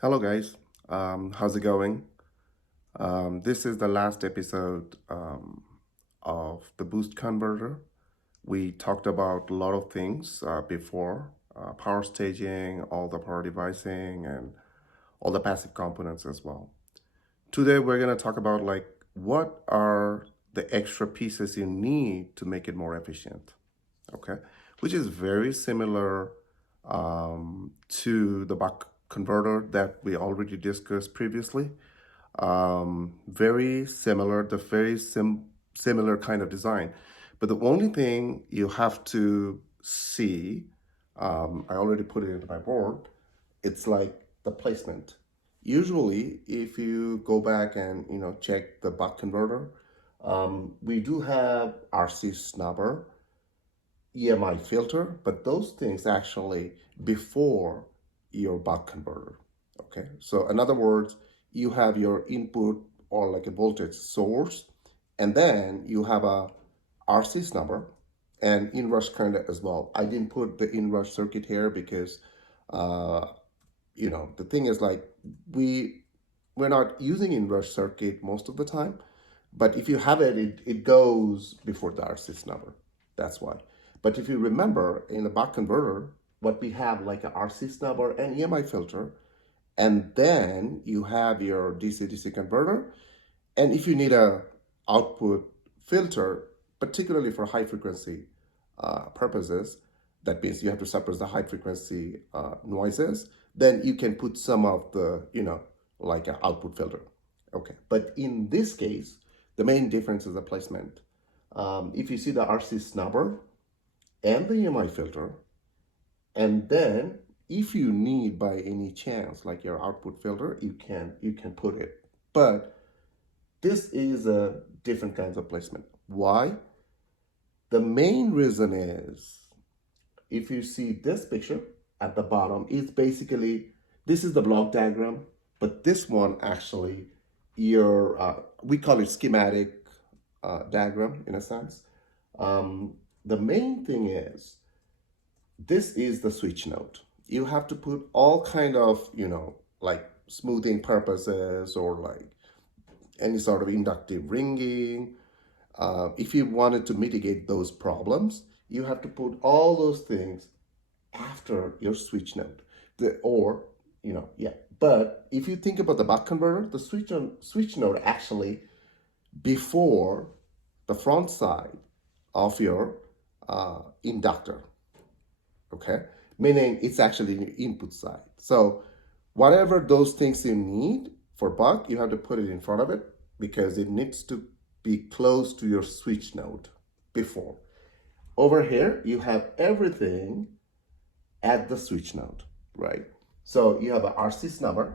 Hello, guys. How's it going? This is the last episode of the boost converter. We talked about a lot of things before power staging, all the power devising, and all the passive components as well. Today, we're going to talk about like what are the extra pieces you need to make it more efficient. Okay, which is very similar to the buck converter that we already discussed previously. Very similar, the very similar kind of design. But the only thing you have to see, I already put it into my board, it's like the placement. Usually, if you go back and check the buck converter, we do have RC snubber, EMI filter, but those things actually before your buck converter. Okay, so in other words, you have your input or like a voltage source, and then you have a RC snubber and inrush current as well. I didn't put the inrush circuit here because uh, the thing is like we're not using inrush circuit most of the time, but if you have it goes before the RC snubber. That's why. But if you remember in the buck converter, what we have like a RC snubber and EMI filter, and then you have your DC-DC converter. And if you need a output filter, particularly for high frequency purposes, that means you have to suppress the high frequency noises, then you can put some of the, like an output filter. Okay. But in this case, the main difference is the placement. If you see the RC snubber and the EMI filter, and then if you need by any chance like your output filter, you can put it. But this is a different kinds of placement. Why? The main reason is if you see this picture at the bottom, it's basically this is the block diagram, but this one actually your we call it schematic diagram in a sense. The main thing is this is the switch node. You have to put all kind of like smoothing purposes or like any sort of inductive ringing. If you wanted to mitigate those problems, you have to put all those things after your switch node. Or, yeah. But if you think about the buck converter, the switch node actually before the front side of your inductor, okay? Meaning it's actually your input side. So whatever those things you need for buck, you have to put it in front of it because it needs to be close to your switch node before. Over here, you have everything at the switch node, right? So you have a RC snubber,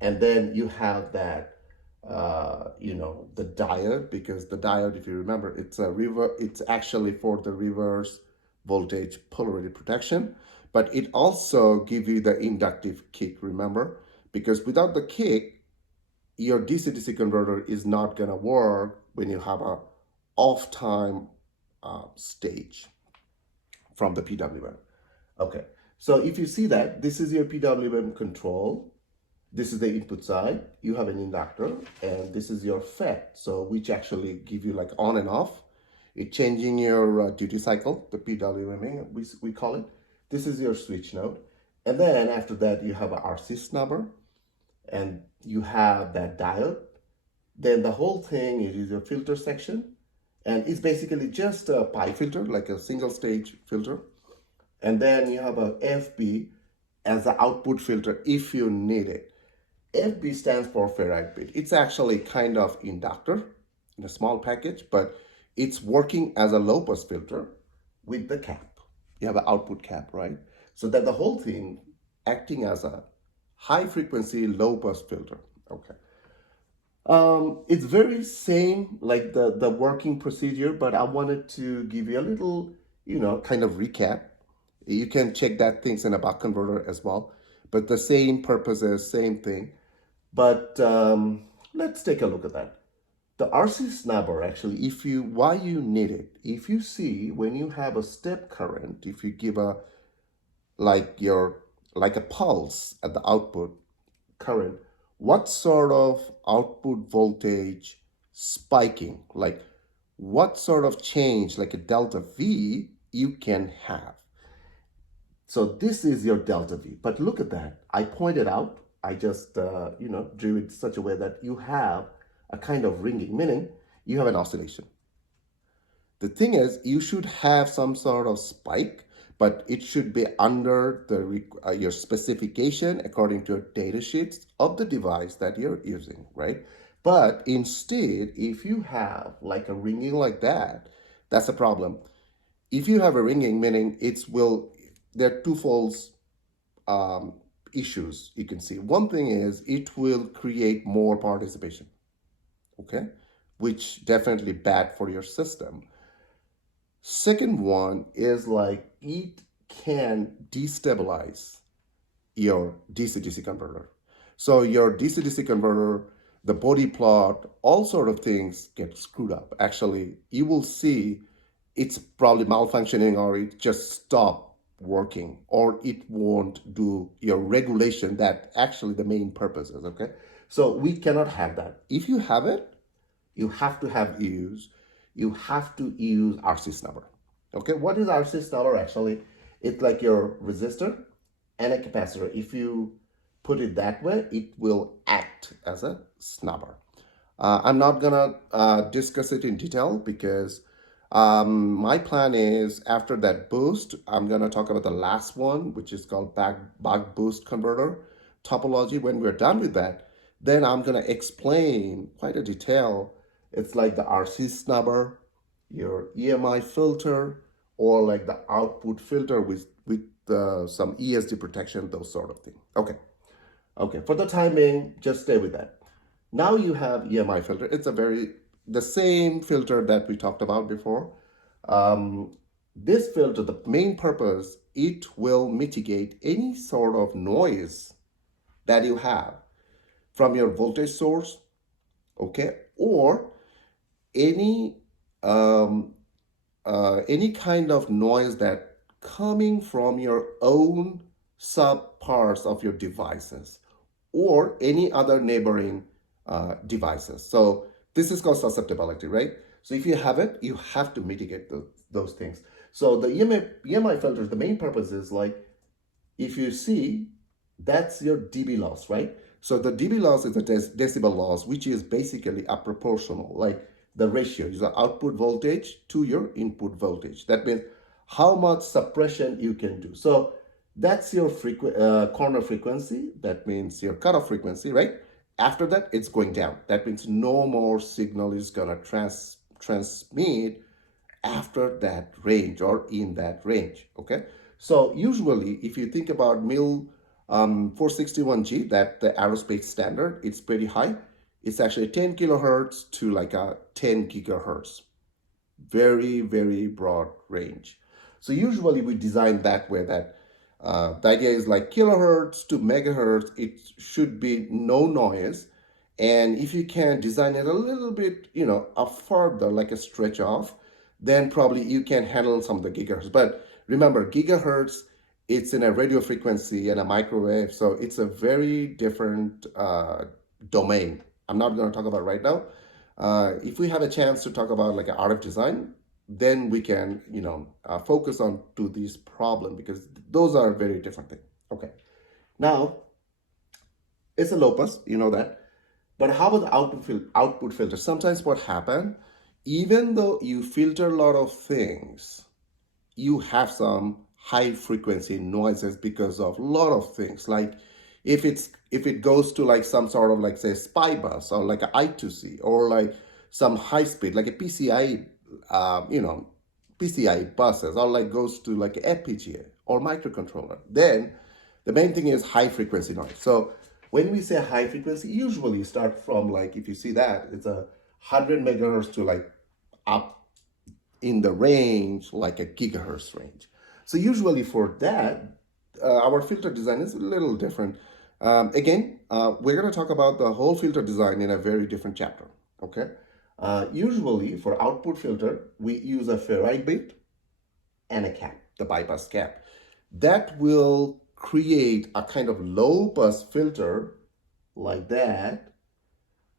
and then you have that, the diode, because the diode, if you remember, it's actually for the reverse voltage polarity protection, but it also gives you the inductive kick, remember? Because without the kick, your DC-DC converter is not gonna work when you have a off time stage from the PWM. Okay, so if you see that, this is your PWM control. This is the input side. You have an inductor, and this is your FET, so which actually give you like on and off. It's changing your duty cycle, the PWM, we call it. This is your switch node. And then after that, you have a RC snubber, and you have that diode. Then the whole thing is your filter section, and it's basically just a pi filter, like a single stage filter. And then you have a FB as the output filter if you need it. FB stands for ferrite bit. It's actually kind of inductor in a small package, but it's working as a low pass filter with the cap. You have an output cap, right? So that the whole thing acting as a high frequency low pass filter. Okay. It's very same like the working procedure, but I wanted to give you a little, kind of recap. You can check that things in a buck converter as well, but the same purposes, same thing. But let's take a look at that. The RC snubber actually, why you need it, if you see when you have a step current, if you give a like a pulse at the output, current, what sort of output voltage spiking, like what sort of change, like a delta V, you can have. So this is your delta V. But look at that. I pointed out, I just, drew it such a way that you have a kind of ringing, meaning you have an oscillation. The thing is, you should have some sort of spike, but it should be under your specification according to your data sheets of the device that you're using, right? But instead, if you have like a ringing like that, that's a problem. If you have a ringing, meaning there are twofold um, issues you can see. One thing is it will create more participation, okay, which definitely bad for your system. Second one is like it can destabilize your DC-DC converter. So your DC-DC converter, the body plot, all sort of things get screwed up. Actually, you will see it's probably malfunctioning or it just stopped working or it won't do your regulation that actually the main purpose is, okay? So we cannot have that. If you have it, you have to use RC snubber. Okay, what is RC snubber actually? It's like your resistor and a capacitor. If you put it that way, it will act as a snubber. I'm not gonna discuss it in detail because my plan is after that boost, I'm gonna talk about the last one, which is called buck boost converter topology. When we're done with that, then I'm gonna explain quite a detail. It's like the RC snubber, your EMI filter, or like the output filter with some ESD protection, those sort of things. Okay. For the time being, just stay with that. Now you have EMI filter. It's the same filter that we talked about before. This filter, the main purpose, it will mitigate any sort of noise that you have from your voltage source, okay, or any kind of noise that coming from your own sub parts of your devices or any other neighboring devices. So this is called susceptibility, right? So if you have it, you have to mitigate those things. So the EMI filters, the main purpose is like, if you see, that's your dB loss, right? So the dB loss is a decibel loss, which is basically a proportional, like the ratio is the output voltage to your input voltage. That means how much suppression you can do. So that's your corner frequency. That means your cutoff frequency, right? After that, it's going down. That means no more signal is gonna transmit after that range or in that range, okay? So usually, if you think about MIL 461G, that the aerospace standard, it's pretty high. It's actually 10 kilohertz to like a 10 gigahertz. Very, very broad range. So usually we design that way that the idea is like kilohertz to megahertz, it should be no noise. And if you can design it a little bit, a further, like a stretch off, then probably you can handle some of the gigahertz. But remember, gigahertz, it's in a radio frequency and a microwave. So it's a very different domain. I'm not going to talk about it right now. If we have a chance to talk about like an RF design, then we can, focus on to these problems because those are very different things. Okay. Now, it's a low pass, you know that. But how about the output filter? Sometimes what happens, even though you filter a lot of things, you have some high frequency noises because of a lot of things. Like if it goes to like some sort of like say spy bus or like an I2C or like some high speed like a PCI PCI buses or like goes to like FPGA or microcontroller, then the main thing is high frequency noise. So when we say high frequency, usually start from like, if you see that, it's 100 megahertz to like up in the range, like a gigahertz range. So usually for that, our filter design is a little different. Again, we're going to talk about the whole filter design in a very different chapter, okay? Usually for output filter, we use a ferrite bit and a cap, the bypass cap. That will create a kind of low pass filter like that.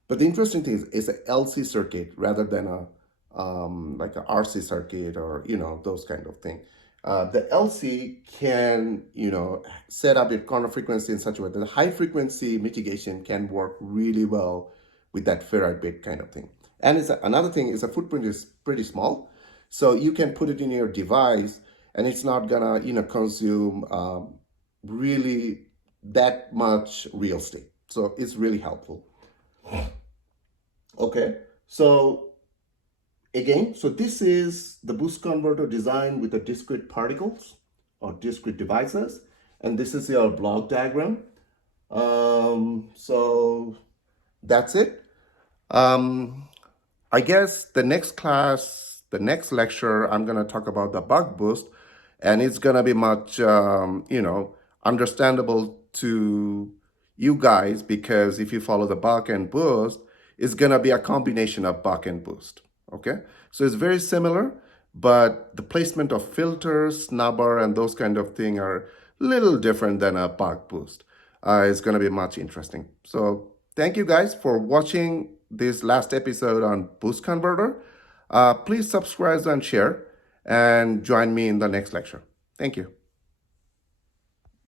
But the interesting thing is it's a LC circuit rather than a like a RC circuit or those kind of thing. The LC can set up your corner frequency in such a way that the high frequency mitigation can work really well with that ferrite bit kind of thing. And another thing is the footprint is pretty small, so you can put it in your device and it's not gonna consume really that much real estate. So it's really helpful. Okay, so again, so this is the boost converter designed with the discrete particles or discrete devices, and this is your block diagram. So that's it. I guess the next class, the next lecture, I'm gonna talk about the buck boost, and it's gonna be much, understandable to you guys, because if you follow the buck and boost, it's gonna be a combination of buck and boost. Okay, so it's very similar, but the placement of filters, snubber, and those kind of thing are a little different than a buck boost. It's gonna be much interesting. So thank you guys for watching this last episode on boost converter. Please subscribe and share, and join me in the next lecture. Thank you.